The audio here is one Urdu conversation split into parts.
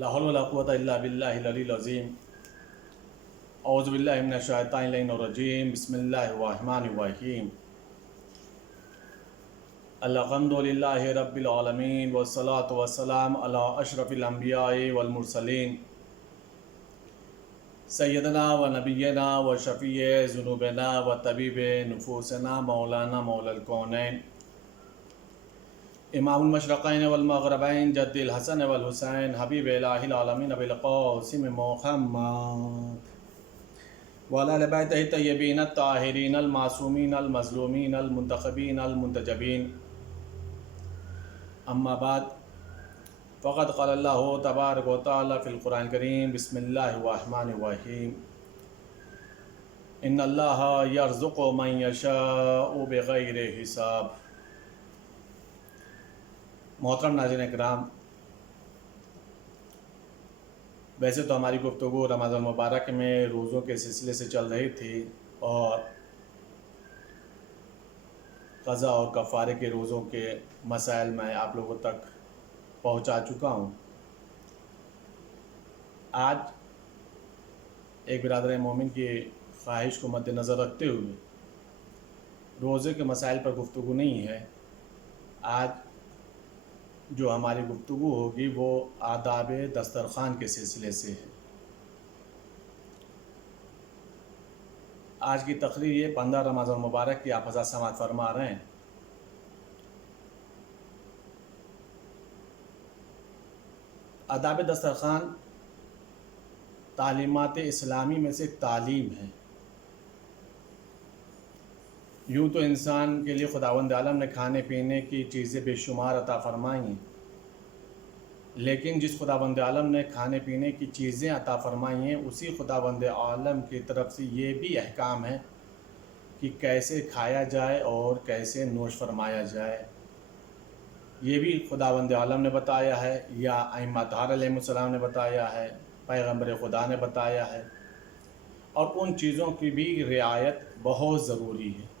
لا حول ولا قوة إلا بالله العلي العظيم أعوذ بالله من الشيطان الرجيم بسم الله الرحمن الرحيم الحمد لله رب العالمين والصلاة والسلام على أشرف الأنبياء والمرسلين سيدنا ونبينا وشفيع ذنوبنا وطبيب نفوسنا مولانا مولا الكونين امام المشرقین والمغربین جد الحسن والحسین حبیب الہ العالمین ابی القاسم محمد وعلی آل بیتہ الطیبین الطاہرین المعصومین المظلومین المنتخبین المنتجبین اما بعد فقد قال اللہ تبارک و تعالی فی القرآن الکریم بسم اللہ الرحمن الرحیم ان اللہ یرزق من یشاء بغیر حساب۔ محترم ناظرین اکرام، ویسے تو ہماری گفتگو رمضان مبارک میں روزوں کے سلسلے سے چل رہی تھی اور قضا اور کفارے کے روزوں کے مسائل میں آپ لوگوں تک پہنچا چکا ہوں۔ آج ایک برادر مومن کی خواہش کو مد نظر رکھتے ہوئے روزے کے مسائل پر گفتگو نہیں ہے۔ آج جو ہماری گفتگو ہوگی وہ آداب دسترخوان کے سلسلے سے ہے۔ آج کی تقریر یہ 15 رمضان مبارک کی آپ حضرات سماعت فرما رہے ہیں۔ آداب دسترخوان تعلیمات اسلامی میں سے ایک تعلیم ہے۔ یوں تو انسان کے لیے خداوند عالم نے کھانے پینے کی چیزیں بے شمار عطا فرمائی ہیں، لیکن جس خداوند عالم نے کھانے پینے کی چیزیں عطا فرمائی ہیں اسی خداوند عالم کی طرف سے یہ بھی احکام ہے کہ کیسے کھایا جائے اور کیسے نوش فرمایا جائے۔ یہ بھی خداوند عالم نے بتایا ہے یا ائمہ اطہار علیہ السلام نے بتایا ہے، پیغمبر خدا نے بتایا ہے، اور ان چیزوں کی بھی رعایت بہت ضروری ہے۔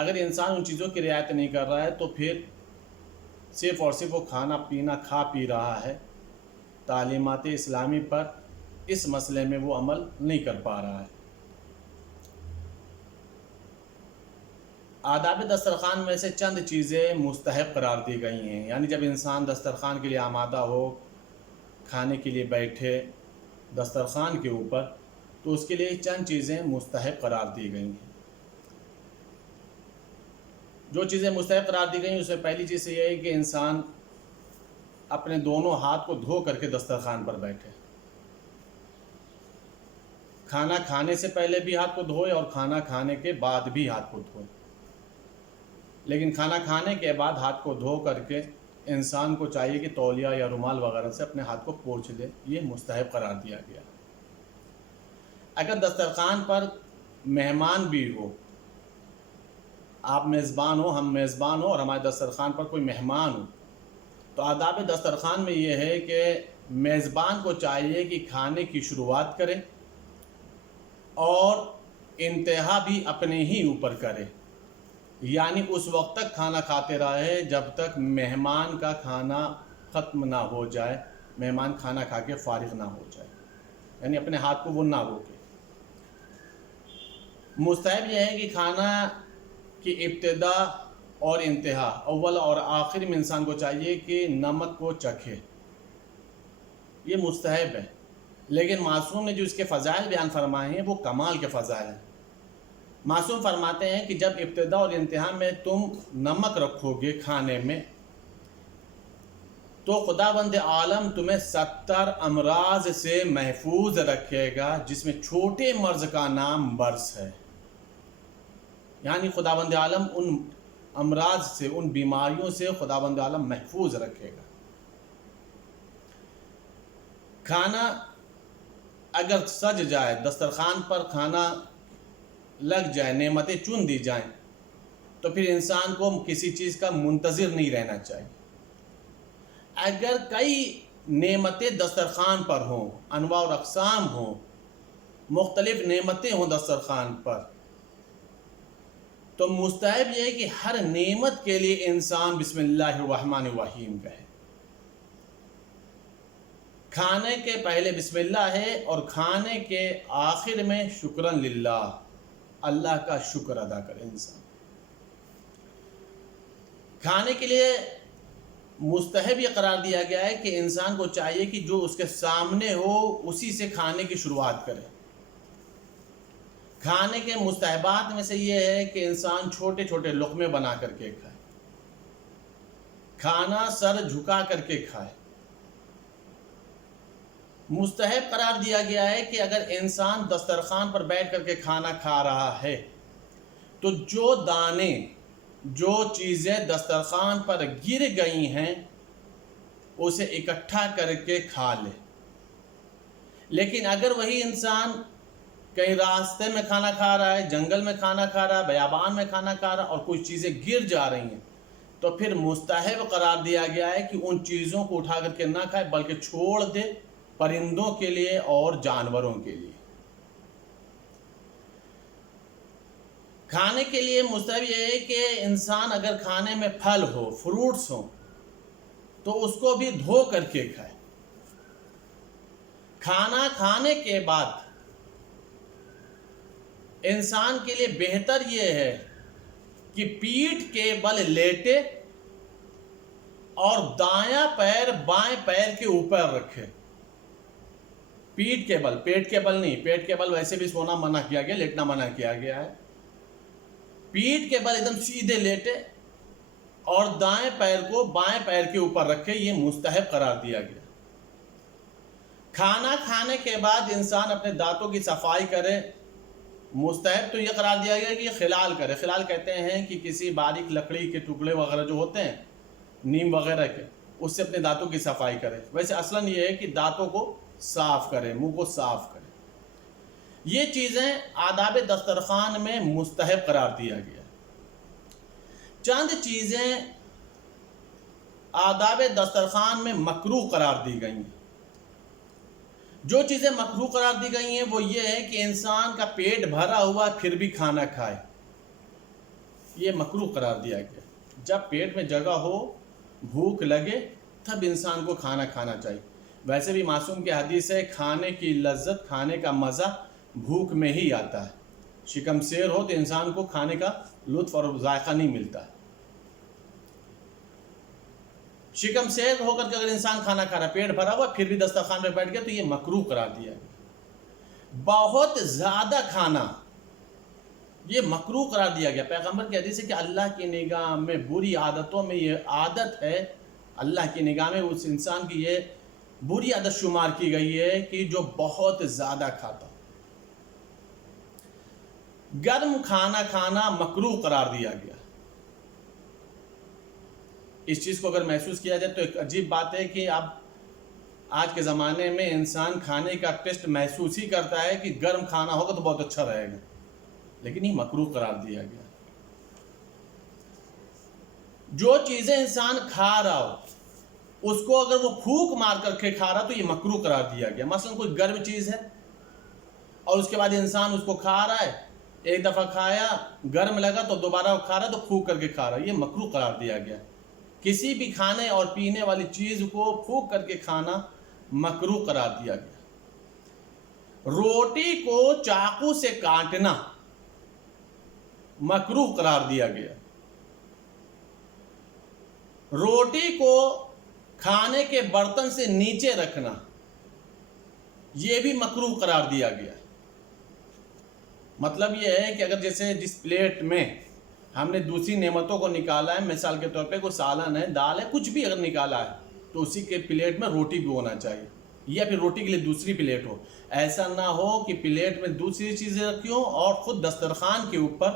اگر انسان ان چیزوں کی رعایت نہیں کر رہا ہے تو پھر صرف اور صرف وہ کھانا پینا کھا پی رہا ہے، تعلیمات اسلامی پر اس مسئلے میں وہ عمل نہیں کر پا رہا ہے۔ آداب دسترخوان میں سے چند چیزیں مستحب قرار دی گئی ہیں، یعنی جب انسان دسترخوان کے لیے آمادہ ہو، کھانے کے لیے بیٹھے دسترخوان کے اوپر، تو اس کے لیے چند چیزیں مستحب قرار دی گئی ہیں۔ جو چیزیں مستحب قرار دی گئی اس میں پہلی چیز یہ ہے کہ انسان اپنے دونوں ہاتھ کو دھو کر کے دسترخوان پر بیٹھے۔ کھانا کھانے سے پہلے بھی ہاتھ کو دھوئے اور کھانا کھانے کے بعد بھی ہاتھ کو دھوئے، لیکن کھانا کھانے کے بعد ہاتھ کو دھو کر کے انسان کو چاہیے کہ تولیہ یا رومال وغیرہ سے اپنے ہاتھ کو پوچھ لے، یہ مستحب قرار دیا گیا۔ اگر دسترخوان پر مہمان بھی ہو، آپ میزبان ہو، ہم میزبان ہو اور ہمارے دسترخوان پر کوئی مہمان ہو، تو آداب دسترخوان میں یہ ہے کہ میزبان کو چاہیے کہ کھانے کی شروعات کرے اور انتہا بھی اپنے ہی اوپر کرے، یعنی اس وقت تک کھانا کھاتے رہے جب تک مہمان کا کھانا ختم نہ ہو جائے، مہمان کھانا کھا کے فارغ نہ ہو جائے، یعنی اپنے ہاتھ کو وہ نہ روکے۔ مستحب یہ ہے کہ کھانا کی ابتدا اور انتہا، اول اور آخر میں انسان کو چاہیے کہ نمک کو چکھے، یہ مستحب ہے۔ لیکن معصوم نے جو اس کے فضائل بیان فرمائے ہیں وہ کمال کے فضائل ہیں۔ معصوم فرماتے ہیں کہ جب ابتدا اور انتہا میں تم نمک رکھو گے کھانے میں تو خداوند عالم تمہیں 70 امراض سے محفوظ رکھے گا، جس میں چھوٹے مرض کا نام برس ہے، یعنی خداوند عالم ان امراض سے، ان بیماریوں سے خداوند عالم محفوظ رکھے گا۔ کھانا اگر سج جائے، دسترخوان پر کھانا لگ جائے، نعمتیں چن دی جائیں، تو پھر انسان کو کسی چیز کا منتظر نہیں رہنا چاہیے۔ اگر کئی نعمتیں دسترخوان پر ہوں، انواع و اقسام ہوں، مختلف نعمتیں ہوں دسترخوان پر، تو مستحب یہ ہے کہ ہر نعمت کے لیے انسان بسم اللہ الرحمن الرحیم کہے۔ کھانے کے پہلے بسم اللہ ہے اور کھانے کے آخر میں شکرن للہ، اللہ کا شکر ادا کرے انسان۔ کھانے کے لیے مستحب یہ قرار دیا گیا ہے کہ انسان کو چاہیے کہ جو اس کے سامنے ہو اسی سے کھانے کی شروعات کرے۔ کھانے کے مستحبات میں سے یہ ہے کہ انسان چھوٹے چھوٹے لقمے بنا کر کے کھائے، کھانا سر جھکا کر کے کھائے۔ مستحب قرار دیا گیا ہے کہ اگر انسان دسترخوان پر بیٹھ کر کے کھانا کھا رہا ہے تو جو دانے، جو چیزیں دسترخوان پر گر گئی ہیں اسے اکٹھا کر کے کھا لے۔ لیکن اگر وہی انسان کہیں راستے میں کھانا کھا رہا ہے، جنگل میں کھانا کھا رہا ہے، بیابان میں کھانا کھا رہا ہے اور کچھ چیزیں گر جا رہی ہیں تو پھر مستحب قرار دیا گیا ہے کہ ان چیزوں کو اٹھا کر کے نہ کھائے بلکہ چھوڑ دے پرندوں کے لیے اور جانوروں کے لیے۔ کھانے کے لیے مستحب یہ ہے کہ انسان اگر کھانے میں پھل ہو، فروٹس ہو تو اس کو بھی دھو کر کے کھائے۔ کھانا کھانے کے بعد انسان کے لیے بہتر یہ ہے کہ پیٹھ کے بل لیٹے اور دایاں پیر بائیں پیر کے اوپر رکھے۔ پیٹھ کے بل، پیٹ کے بل نہیں، پیٹ کے بل ویسے بھی سونا منع کیا گیا، لیٹنا منع کیا گیا ہے۔ پیٹھ کے بل ایک دم سیدھے لیٹے اور دائیں پیر کو بائیں پیر کے اوپر رکھے، یہ مستحب قرار دیا گیا۔ کھانا کھانے کے بعد انسان اپنے دانتوں کی صفائی کرے۔ مستحب تو یہ قرار دیا گیا کہ یہ خلال کرے۔ خلال کہتے ہیں کہ کسی باریک لکڑی کے ٹکڑے وغیرہ جو ہوتے ہیں نیم وغیرہ کے، اس سے اپنے دانتوں کی صفائی کرے۔ ویسے اصلاً یہ ہے کہ دانتوں کو صاف کرے، منہ کو صاف کرے۔ یہ چیزیں آداب دسترخوان میں مستحب قرار دیا گیا۔ چند چیزیں آداب دسترخوان میں مکروہ قرار دی گئی ہیں۔ جو چیزیں مکروہ قرار دی گئی ہیں وہ یہ ہے کہ انسان کا پیٹ بھرا ہوا پھر بھی کھانا کھائے، یہ مکروہ قرار دیا گیا۔ جب پیٹ میں جگہ ہو، بھوک لگے تب انسان کو کھانا کھانا چاہیے۔ ویسے بھی معصوم کی حدیث ہے کھانے کی لذت، کھانے کا مزہ بھوک میں ہی آتا ہے۔ شکم سیر ہو تو انسان کو کھانے کا لطف اور ذائقہ نہیں ملتا ہے۔ شکم سیر ہو کر کے اگر انسان کھانا کھا رہا ہے، پیٹ بھرا ہوا پھر بھی دسترخوان پہ بیٹھ گیا تو یہ مکروہ قرار دیا گیا۔ بہت زیادہ کھانا یہ مکروہ قرار دیا گیا۔ پیغمبر کی حدیث ہے کہ اللہ کی نگاہ میں بری عادتوں میں یہ عادت ہے، اللہ کی نگاہ میں اس انسان کی یہ بری عادت شمار کی گئی ہے کہ جو بہت زیادہ کھاتا۔ گرم کھانا کھانا مکروہ قرار دیا گیا۔ اس چیز کو اگر محسوس کیا جائے تو ایک عجیب بات ہے کہ اب آج کے زمانے میں انسان کھانے کا ٹیسٹ محسوس ہی کرتا ہے کہ گرم کھانا ہوگا تو بہت اچھا رہے گا، لیکن یہ مکروہ قرار دیا گیا۔ جو چیزیں انسان کھا رہا ہو اس کو اگر وہ پھونک مار کر کے کھا رہا تو یہ مکروہ قرار دیا گیا۔ مثلا کوئی گرم چیز ہے اور اس کے بعد انسان اس کو کھا رہا ہے، ایک دفعہ کھایا گرم لگا تو دوبارہ وہ کھا رہا ہے تو پھونک کر کے کھا رہا ہے، یہ مکروہ قرار دیا گیا۔ کسی بھی کھانے اور پینے والی چیز کو پھونک کر کے کھانا مکروہ قرار دیا گیا۔ روٹی کو چاقو سے کاٹنا مکروہ قرار دیا گیا۔ روٹی کو کھانے کے برتن سے نیچے رکھنا یہ بھی مکروہ قرار دیا گیا۔ مطلب یہ ہے کہ اگر جیسے جس پلیٹ میں ہم نے دوسری نعمتوں کو نکالا ہے، مثال کے طور پہ کوئی سالن ہے، دال ہے، کچھ بھی اگر نکالا ہے تو اسی کے پلیٹ میں روٹی بھی ہونا چاہیے، یا پھر روٹی کے لیے دوسری پلیٹ ہو۔ ایسا نہ ہو کہ پلیٹ میں دوسری چیزیں رکھی ہوں اور خود دسترخوان کے اوپر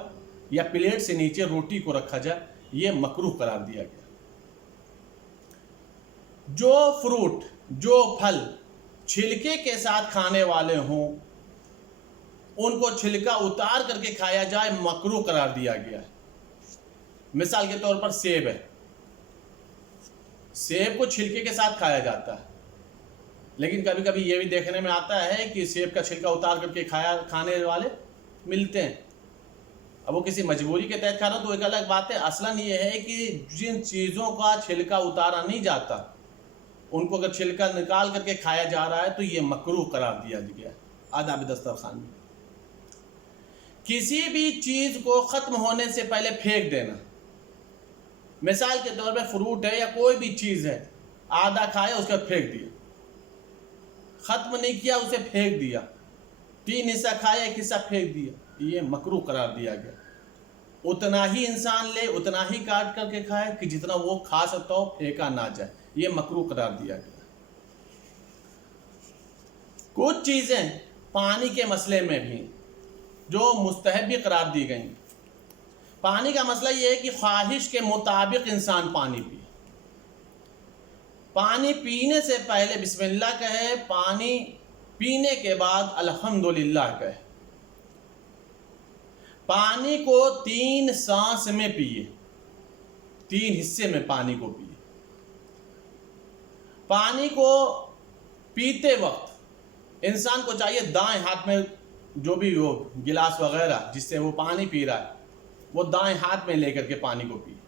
یا پلیٹ سے نیچے روٹی کو رکھا جائے، یہ مکروہ قرار دیا گیا۔ جو فروٹ، جو پھل چھلکے کے ساتھ کھانے والے ہوں ان کو چھلکا اتار کر کے کھایا جائے، مکروہ قرار دیا گیا ہے۔ مثال کے طور پر سیب ہے، سیب کو چھلکے کے ساتھ کھایا جاتا ہے، لیکن کبھی کبھی یہ بھی دیکھنے میں آتا ہے کہ سیب کا چھلکا اتار کر کے کھانے والے ملتے ہیں۔ اب وہ کسی مجبوری کے تحت کھا رہا تو ایک الگ بات ہے۔ اصلاً یہ ہے کہ جن چیزوں کا چھلکا اتارا نہیں جاتا ان کو اگر چھلکا نکال کر کے کھایا جا رہا ہے تو یہ مکروہ قرار دیا گیا آداب دسترخوان میں۔ کسی بھی چیز کو ختم ہونے سے پہلے پھینک دینا، مثال کے طور پہ فروٹ ہے یا کوئی بھی چیز ہے، آدھا کھایا اس کا پھینک دیا، ختم نہیں کیا اسے پھینک دیا، 3 حصہ کھایا 1 حصہ پھینک دیا، یہ مکروہ قرار دیا گیا۔ اتنا ہی انسان لے، اتنا ہی کاٹ کر کے کھائے کہ جتنا وہ کھا سکتا ہو، پھینکا نہ جائے، یہ مکروہ قرار دیا گیا۔ کچھ چیزیں پانی کے مسئلے میں بھی جو مستحب بھی قرار دی گئیں۔ پانی کا مسئلہ یہ ہے کہ خواہش کے مطابق انسان پانی پیے، پانی پینے سے پہلے بسم اللہ کہے، پانی پینے کے بعد الحمدللہ کہے، پانی کو 3 سانس میں پیے، 3 حصے میں پانی کو پیے۔ پانی کو پیتے وقت انسان کو چاہیے دائیں ہاتھ میں جو بھی ہو گلاس وغیرہ جس سے وہ پانی پی رہا ہے وہ دائیں ہاتھ میں لے کر کے پانی کو پیے۔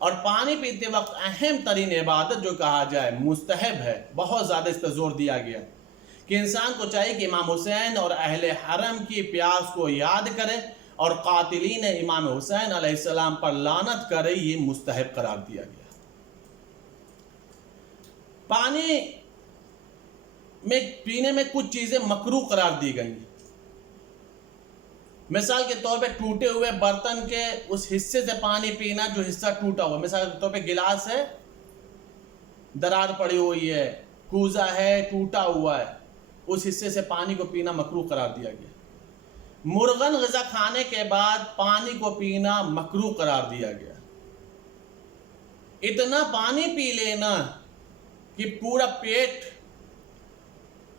اور پانی پیتے وقت اہم ترین عبادت جو کہا جائے مستحب ہے، بہت زیادہ اس پر زور دیا گیا کہ انسان کو چاہیے کہ امام حسین اور اہل حرم کی پیاس کو یاد کرے اور قاتلین امام حسین علیہ السلام پر لعنت کرے، یہ مستحب قرار دیا گیا۔ پانی میں پینے میں کچھ چیزیں مکروہ قرار دی گئی ہیں۔ مثال کے طور پہ ٹوٹے ہوئے برتن کے اس حصے سے پانی پینا جو حصہ ٹوٹا ہوا، مثال کے طور پہ گلاس ہے، درار پڑی ہوئی ہے، کوزہ ہے ٹوٹا ہوا ہے، اس حصے سے پانی کو پینا مکروہ قرار دیا گیا۔ مرغن غذا کھانے کے بعد پانی کو پینا مکروہ قرار دیا گیا۔ اتنا پانی پی لینا کہ پورا پیٹ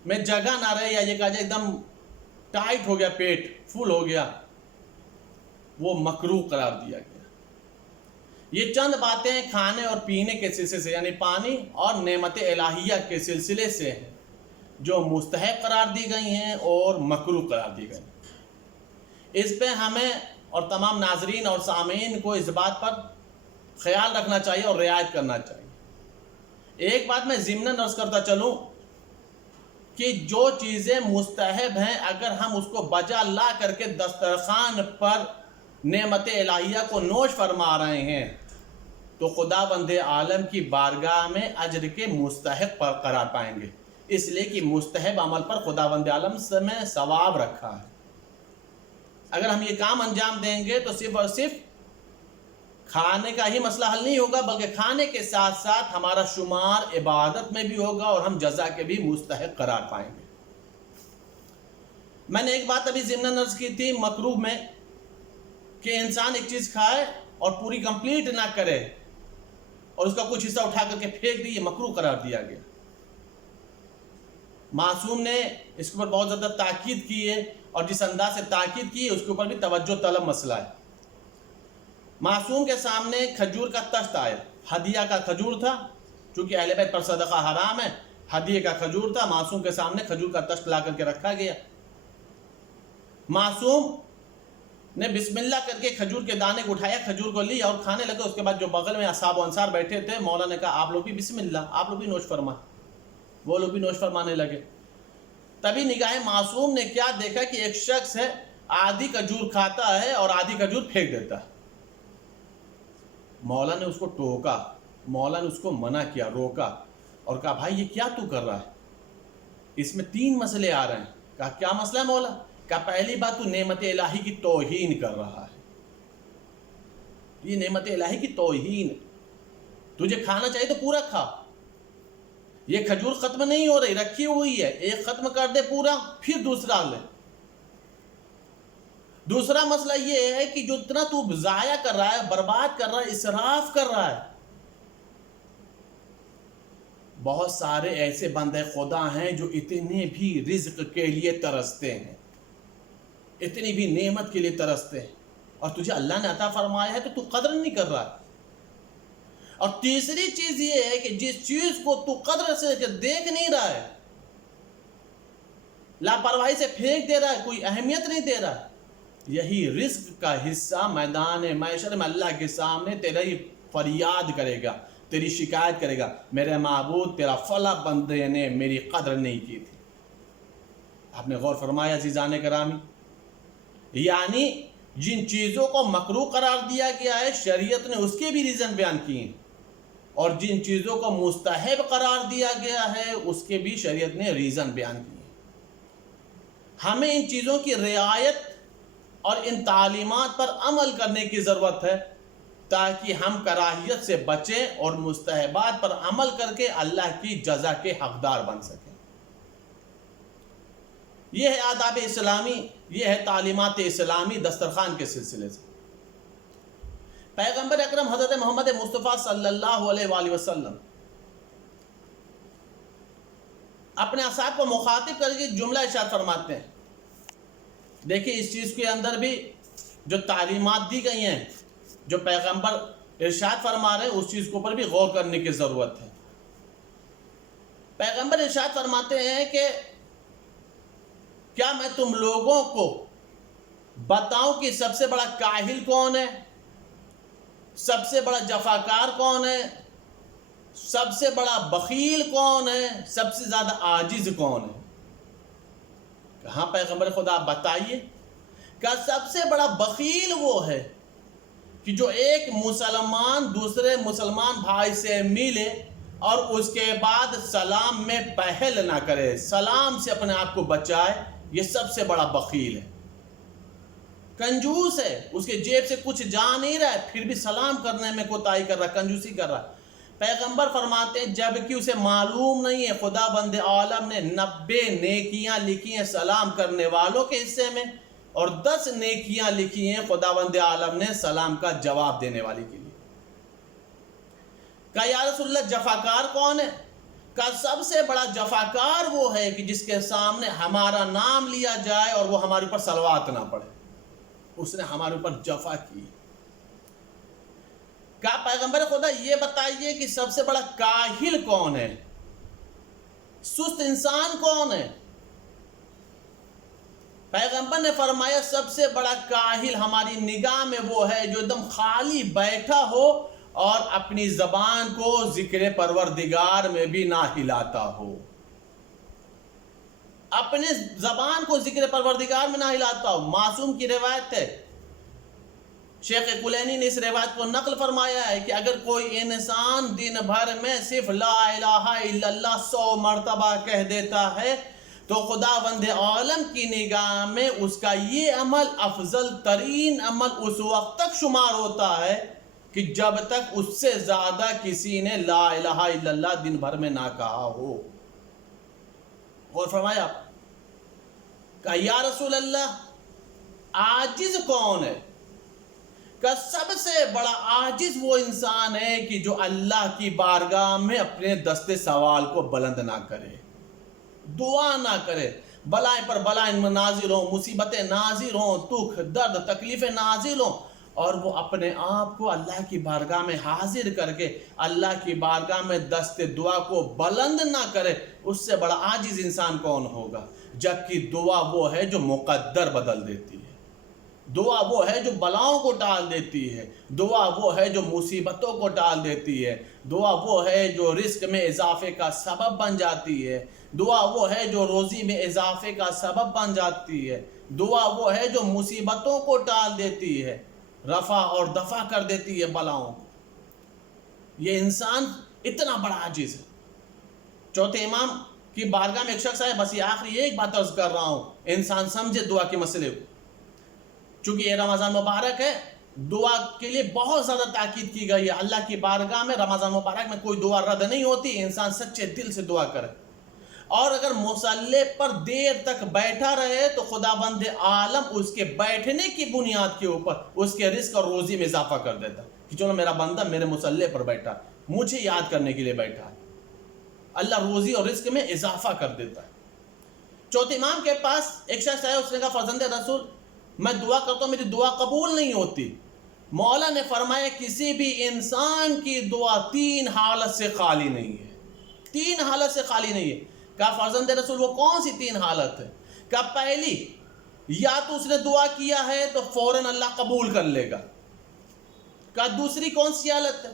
میں جگہ نہ رہے، یا یہ کہا جائے ایک دم ٹائٹ ہو گیا، پیٹ فل ہو گیا، وہ مکروہ قرار دیا گیا۔ یہ چند باتیں کھانے اور پینے کے سلسلے سے، یعنی پانی اور نعمت الہیہ کے سلسلے سے ہیں جو مستحب قرار دی گئی ہیں اور مکروہ قرار دی گئی ہیں۔ اس پہ ہمیں اور تمام ناظرین اور سامعین کو اس بات پر خیال رکھنا چاہیے اور رعایت کرنا چاہیے۔ ایک بات میں ضمناً عرض کرتا چلوں کہ جو چیزیں مستحب ہیں اگر ہم اس کو بجا لا کر کے دسترخوان پر نعمت الہیہ کو نوش فرما رہے ہیں تو خدا بند عالم کی بارگاہ میں اجر کے مستحق پر قرار پائیں گے، اس لیے کہ مستحب عمل پر خدا بند عالم میں ثواب رکھا ہے۔ اگر ہم یہ کام انجام دیں گے تو صرف اور صرف کھانے کا ہی مسئلہ حل نہیں ہوگا، بلکہ کھانے کے ساتھ ساتھ ہمارا شمار عبادت میں بھی ہوگا اور ہم جزا کے بھی مستحق قرار پائیں گے۔ میں نے ایک بات ابھی ضمناً عرض کی تھی مکروہ میں کہ انسان ایک چیز کھائے اور پوری کمپلیٹ نہ کرے اور اس کا کچھ حصہ اٹھا کر کے پھینک دی، یہ مکروہ قرار دیا گیا۔ معصوم نے اس کے اوپر بہت زیادہ تاکید کی ہے، اور جس انداز سے تاکید کی ہے اس کے اوپر بھی توجہ طلب مسئلہ ہے۔ معصوم کے سامنے کھجور کا تشت آیا، ہدیہ کا کھجور تھا، چونکہ اہل بیت پر صدقہ حرام ہے، ہدیہ کا کھجور تھا، معصوم کے سامنے کھجور کا تشت لا کر کے رکھا گیا۔ معصوم نے بسم اللہ کر کے کھجور کے دانے کو اٹھایا، کھجور کو لیا اور کھانے لگا۔ اس کے بعد جو بغل میں اصحاب و انصار بیٹھے تھے، مولا نے کہا آپ لوگ بھی بسم اللہ، آپ لوگ بھی نوش فرما، وہ لوگ بھی نوش فرمانے لگے۔ تبھی نگاہ معصوم نے کیا دیکھا کہ ایک شخص ہے آدھی کھجور کھاتا ہے اور آدھی کھجور پھینک دیتا ہے۔ مولا نے اس کو ٹوکا، مولا نے اس کو منع کیا، روکا اور کہا بھائی یہ کیا تو کر رہا ہے؟ اس میں 3 مسئلے آ رہے ہیں۔ کہا کیا مسئلہ ہے مولا؟ کہا پہلی بات تو نعمت الہی کی توہین کر رہا ہے، یہ نعمت الہی کی توہین ہے، تجھے کھانا چاہیے تو پورا کھا، یہ کھجور ختم نہیں ہو رہی، رکھی ہوئی ہے، ایک ختم کر دے پورا پھر دوسرا لے۔ دوسرا مسئلہ یہ ہے کہ جو اتنا تو ضائع کر رہا ہے، برباد کر رہا ہے، اسراف کر رہا ہے۔ بہت سارے ایسے بندے خدا ہیں جو اتنے بھی رزق کے لیے ترستے ہیں، اتنی بھی نعمت کے لیے ترستے ہیں، اور تجھے اللہ نے عطا فرمایا ہے تو قدر نہیں کر رہا ہے۔ اور تیسری چیز یہ ہے کہ جس چیز کو تو قدر سے دیکھ نہیں رہا ہے، لاپرواہی سے پھینک دے رہا ہے، کوئی اہمیت نہیں دے رہا ہے، یہی رزق کا حصہ میدان محشر میں اللہ کے سامنے تیرا ہی فریاد کرے گا، تیری شکایت کرے گا، میرے معبود تیرا فلاں بندے نے میری قدر نہیں کی تھی۔ آپ نے غور فرمایا عزیزان گرامی، یعنی جن چیزوں کو مکروہ قرار دیا گیا ہے شریعت نے اس کے بھی ریزن بیان کیے ہیں، اور جن چیزوں کو مستحب قرار دیا گیا ہے اس کے بھی شریعت نے ریزن بیان کیے ہیں۔ ہمیں ان چیزوں کی رعایت اور ان تعلیمات پر عمل کرنے کی ضرورت ہے تاکہ ہم کراہیت سے بچیں اور مستحبات پر عمل کر کے اللہ کی جزا کے حقدار بن سکیں۔ یہ ہے آداب اسلامی، یہ ہے تعلیمات اسلامی دسترخوان کے سلسلے سے۔ پیغمبر اکرم حضرت محمد مصطفیٰ صلی اللہ علیہ وآلہ وسلم اپنے اصحاب کو مخاطب کر کے جملہ ارشاد فرماتے ہیں۔ دیکھیں اس چیز کے اندر بھی جو تعلیمات دی گئی ہیں، جو پیغمبر ارشاد فرما رہے ہیں، اس چیز کے اوپر بھی غور کرنے کی ضرورت ہے۔ پیغمبر ارشاد فرماتے ہیں کہ کیا میں تم لوگوں کو بتاؤں کہ سب سے بڑا کاہل کون ہے، سب سے بڑا جفاکار کون ہے، سب سے بڑا بخیل کون ہے، سب سے زیادہ عاجز کون ہے؟ کہاں پیغمبر خدا بتائیے کہ سب سے بڑا بخیل وہ ہے کہ جو ایک مسلمان دوسرے مسلمان بھائی سے ملے اور اس کے بعد سلام میں پہل نہ کرے، سلام سے اپنے آپ کو بچائے، یہ سب سے بڑا بخیل ہے۔ کنجوس ہے، اس کے جیب سے کچھ جا نہیں رہا ہے پھر بھی سلام کرنے میں کوتاہی کر رہا ہے، کنجوسی کر رہا ہے۔ پیغمبر فرماتے ہیں جبکہ اسے معلوم نہیں ہے خدا بند عالم نے 90 نیکیاں لکھی ہیں سلام کرنے والوں کے حصے میں، اور 10 نیکیاں لکھی ہیں خدا بند عالم نے سلام کا جواب دینے والی کے لیے۔ کہا یا رسول اللہ جفاکار کون ہے؟ کہا سب سے بڑا جفاکار وہ ہے کہ جس کے سامنے ہمارا نام لیا جائے اور وہ ہمارے اوپر صلوات نہ پڑھے، اس نے ہمارے اوپر جفا کی۔ کہا پیغمبر خدا یہ بتائیے کہ سب سے بڑا کاہل کون ہے، سست انسان کون ہے؟ پیغمبر نے فرمایا سب سے بڑا کاہل ہماری نگاہ میں وہ ہے جو ایک دم خالی بیٹھا ہو اور اپنی زبان کو ذکر پروردگار میں بھی نہ ہلاتا ہو، اپنے زبان کو ذکر پروردگار میں نہ ہلاتا ہو۔ معصوم کی روایت ہے، شیخ کلینی نے اس روایت کو نقل فرمایا ہے کہ اگر کوئی انسان دن بھر میں صرف لا الہ الا اللہ 100 مرتبہ کہہ دیتا ہے تو خدا بند عالم کی نگاہ میں اس کا یہ عمل افضل ترین عمل اس وقت تک شمار ہوتا ہے کہ جب تک اس سے زیادہ کسی نے لا الہ الا اللہ دن بھر میں نہ کہا ہو۔ غور فرمایا، کہا یا رسول اللہ عاجز کون ہے؟ کہ سب سے بڑا عاجز وہ انسان ہے کہ جو اللہ کی بارگاہ میں اپنے دست سوال کو بلند نہ کرے، دعا نہ کرے، بلائیں پر بلائیں نازل ہوں، مصیبتیں نازل ہوں، دکھ درد تکلیفیں نازل ہوں، اور وہ اپنے آپ کو اللہ کی بارگاہ میں حاضر کر کے اللہ کی بارگاہ میں دست دعا کو بلند نہ کرے، اس سے بڑا عاجز انسان کون ہوگا؟ جبکہ دعا وہ ہے جو مقدر بدل دیتی ہے، دعا وہ ہے جو بلاؤں کو ٹال دیتی ہے، دعا وہ ہے جو مصیبتوں کو ٹال دیتی ہے، دعا وہ ہے جو رزق میں اضافے کا سبب بن جاتی ہے، دعا وہ ہے جو روزی میں اضافے کا سبب بن جاتی ہے، دعا وہ ہے جو مصیبتوں کو ٹال دیتی ہے، رفع اور دفع کر دیتی ہے بلاؤں کو۔ یہ انسان اتنا بڑا عاجز ہے۔ چوتھے امام کی بارگاہ میں ایک شخص ہے، بس یہ آخری ایک بات عرض کر رہا ہوں، انسان سمجھے دعا کے مسئلے کو، چونکہ یہ رمضان مبارک ہے، دعا کے لیے بہت زیادہ تاکید کی گئی ہے۔ اللہ کی بارگاہ میں رمضان مبارک میں کوئی دعا رد نہیں ہوتی، انسان سچے دل سے دعا کرے، اور اگر مصلی پر دیر تک بیٹھا رہے تو خدا بند عالم اس کے بیٹھنے کی بنیاد کے اوپر اس کے رزق اور روزی میں اضافہ کر دیتا کہ چلو میرا بندہ میرے مصلی پر بیٹھا، مجھے یاد کرنے کے لیے بیٹھا ہے، اللہ روزی اور رزق میں اضافہ کر دیتا ہے۔ چوتھے امام کے پاس ایک شخص آیا، اس نے کہا فرزند رسول میں دعا کرتا ہوں میری دعا قبول نہیں ہوتی۔ مولا نے فرمایا کسی بھی انسان کی دعا 3 حالت سے خالی نہیں ہے، 3 حالت سے خالی نہیں ہے۔ کہا فرزند رسول وہ کون سی 3 حالت ہے؟ کہا پہلی، یا تو اس نے دعا کیا ہے تو فوراً اللہ قبول کر لے گا۔ کہا دوسری کون سی حالت ہے؟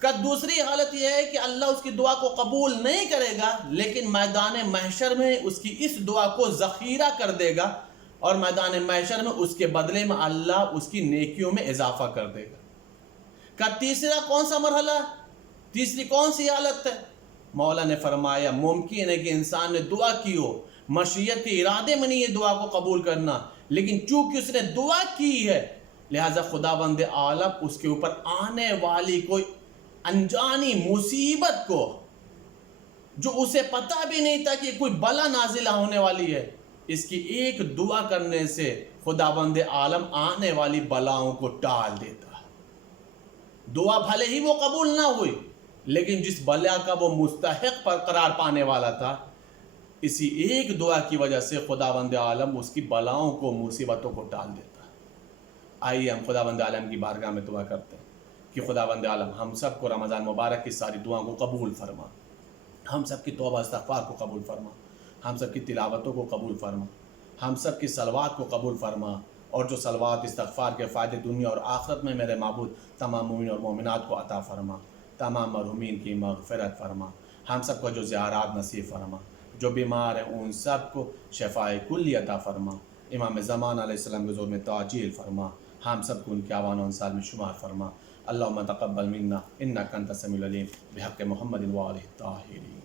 کہ دوسری حالت یہ ہے کہ اللہ اس کی دعا کو قبول نہیں کرے گا، لیکن میدان محشر میں اس کی اس دعا کو ذخیرہ کر دے گا، اور میدان محشر میں اس کے بدلے میں اللہ اس کی نیکیوں میں اضافہ کر دے گا۔ کہ تیسرا کون سا مرحلہ، تیسری کون سی حالت ہے؟ مولا نے فرمایا ممکن ہے کہ انسان نے دعا کی ہو، مشیت کے ارادے میں نہیں یہ دعا کو قبول کرنا، لیکن چونکہ اس نے دعا کی ہے لہٰذا خداوند عالم اس کے اوپر آنے والی کوئی انجانی مصیبت کو، جو اسے پتہ بھی نہیں تھا کہ کوئی بلا نازلہ ہونے والی ہے، اس کی ایک دعا کرنے سے خداوند عالم آنے والی بلاؤں کو ٹال دیتا۔ دعا بھلے ہی وہ قبول نہ ہوئی، لیکن جس بلا کا وہ مستحق پر قرار پانے والا تھا، اسی ایک دعا کی وجہ سے خداوند عالم اس کی بلاؤں کو، مصیبتوں کو ٹال دیتا۔ آئیے ہم خداوند عالم کی بارگاہ میں دعا کرتے ہیں کہ خداوند عالم ہم سب کو رمضان مبارک کی ساری دعاؤں کو قبول فرما، ہم سب کی توبہ استغفار کو قبول فرما، ہم سب کی تلاوتوں کو قبول فرما، ہم سب کی صلوات کو قبول فرما، اور جو صلوات استغفار کے فائدے دنیا اور آخرت میں میرے معبود تمام مومن اور مومنات کو عطا فرما، تمام مرحومین کی مغفرت فرما، ہم سب کو جو زیارات نصیب فرما، جو بیمار ہیں ان سب کو شفائے کلی عطا فرما، امام زمان علیہ السلام کے ظہور میں تعجیل فرما، ہم سب کو ان کے اعوان و انصار میں شمار فرما۔ اللہم تقبل منا انک انت السمیع العلیم بحق محمد و آلہ الطاہرین۔